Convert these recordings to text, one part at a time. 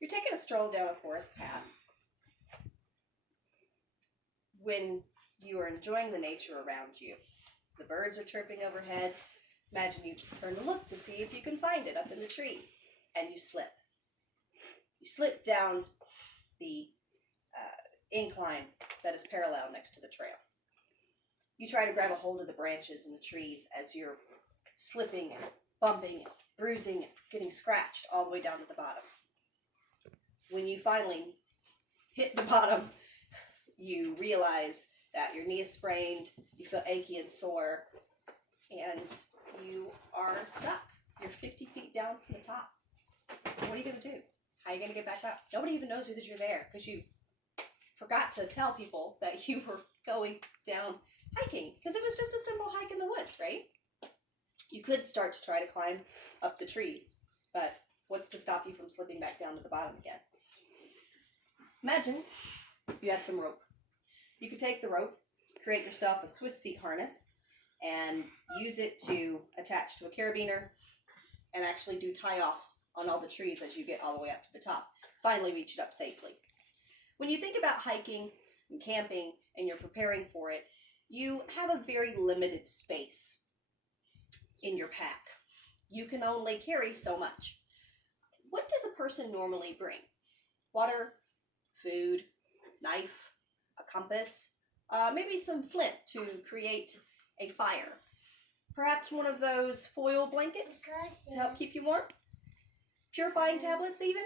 You're taking a stroll down a forest path when you are enjoying the nature around you. The birds are chirping overhead. Imagine you turn to look to see if you can find it up in the trees, and you slip. You slip down the incline that is parallel next to the trail. You try to grab a hold of the branches and the trees as you're slipping and bumping and bruising and getting scratched all the way down to the bottom. When you finally hit the bottom, you realize that your knee is sprained, you feel achy and sore, and you are stuck. You're 50 feet down from the top. What are you going to do? How are you going to get back up? Nobody even knows that you're there because you forgot to tell people that you were going down hiking, because it was just a simple hike in the woods, right? You could start to try to climb up the trees, but what's to stop you from slipping back down to the bottom again? Imagine you had some rope. You could take the rope, create yourself a Swiss seat harness, and use it to attach to a carabiner and actually do tie-offs on all the trees as you get all the way up to the top. Finally reach it up safely. When you think about hiking and camping and you're preparing for it, you have a very limited space in your pack. You can only carry so much. What does a person normally bring? Water, food, knife, a compass, maybe some flint to create a fire. Perhaps one of those foil blankets to help keep you warm. Purifying tablets even.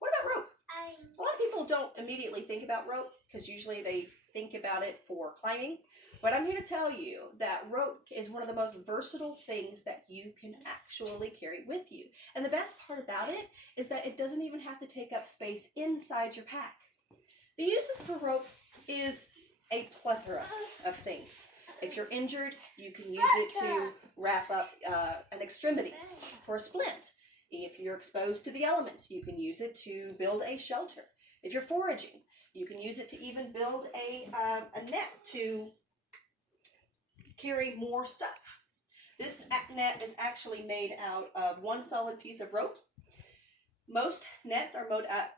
What about rope? A lot of people don't immediately think about rope because usually they think about it for climbing. But I'm here to tell you that rope is one of the most versatile things that you can actually carry with you. And the best part about it is that it doesn't even have to take up space inside your pack. The uses for rope is a plethora of things. If you're injured, you can use it to wrap up an extremities for a splint. If you're exposed to the elements, you can use it to build a shelter. If you're foraging, you can use it to even build a net to carry more stuff. This net is actually made out of one solid piece of rope. Most nets are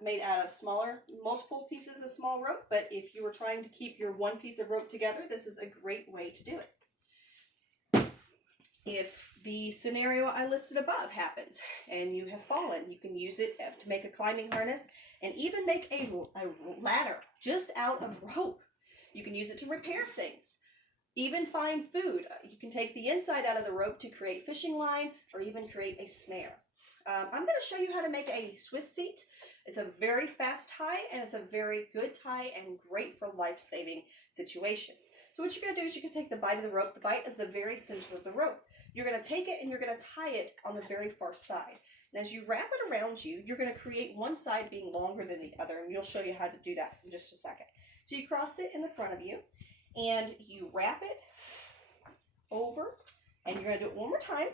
made out of smaller, multiple pieces of small rope, but if you were trying to keep your one piece of rope together, this is a great way to do it. If the scenario I listed above happens and you have fallen, you can use it to make a climbing harness and even make a ladder just out of rope. You can use it to repair things. Even find food. You can take the inside out of the rope to create fishing line or even create a snare. I'm going to show you how to make a Swiss seat. It's a very fast tie and it's a very good tie and great for life-saving situations. So what you're going to do is you're going to take the bight of the rope. The bight is the very center of the rope. You're going to take it and you're going to tie it on the very far side. And as you wrap it around you, you're going to create one side being longer than the other, and we'll show you how to do that in just a second. So you cross it in the front of you and you wrap it over, and you're going to do it one more time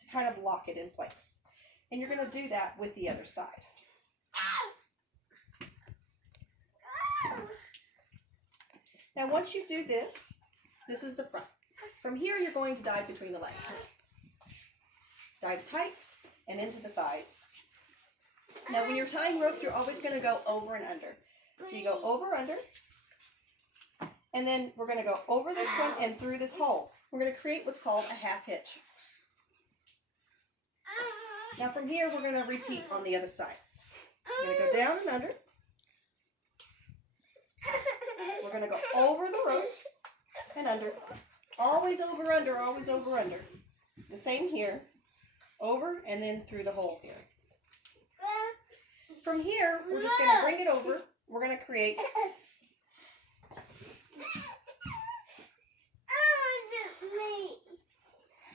to kind of lock it in place. And you're going to do that with the other side. Now once you do this, this is the front. From here you're going to dive between the legs. Dive tight and into the thighs. Now when you're tying rope, you're always going to go over and under. So you go over, under, and then we're going to go over this one and through this hole. We're going to create what's called a half hitch. Now from here, we're going to repeat on the other side. We're going to go down and under. We're going to go over the rope and under. Always over, under, always over, under. The same here. Over and then through the hole here. From here, we're just going to bring it over. We're going to create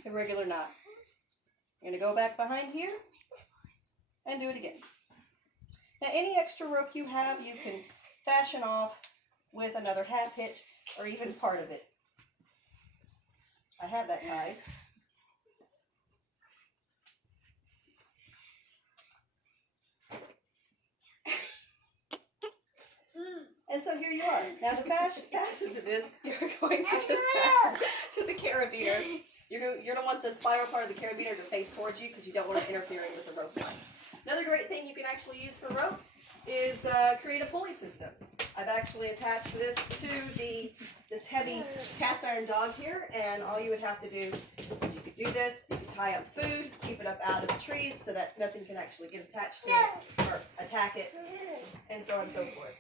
a regular knot. You're going to go back behind here and do it again. Now any extra rope you have, you can fashion off with another half hitch or even part of it. I have that tied. And so here you are. Now to fasten to this, you're going to just fasten to the carabiner. You're going to want the spiral part of the carabiner to face towards you because you don't want it interfering with the rope line. Another great thing you can actually use for rope is create a pulley system. I've actually attached this to this heavy cast iron dog here, and all you would have to do, you could do this, you could tie up food, keep it up out of the trees so that nothing can actually get attached to it or attack it, and so on and so forth.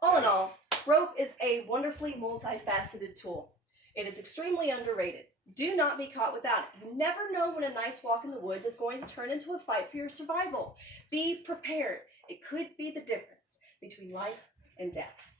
All in all, rope is a wonderfully multifaceted tool. It is extremely underrated. Do not be caught without it. You never know when a nice walk in the woods is going to turn into a fight for your survival. Be prepared. It could be the difference between life and death.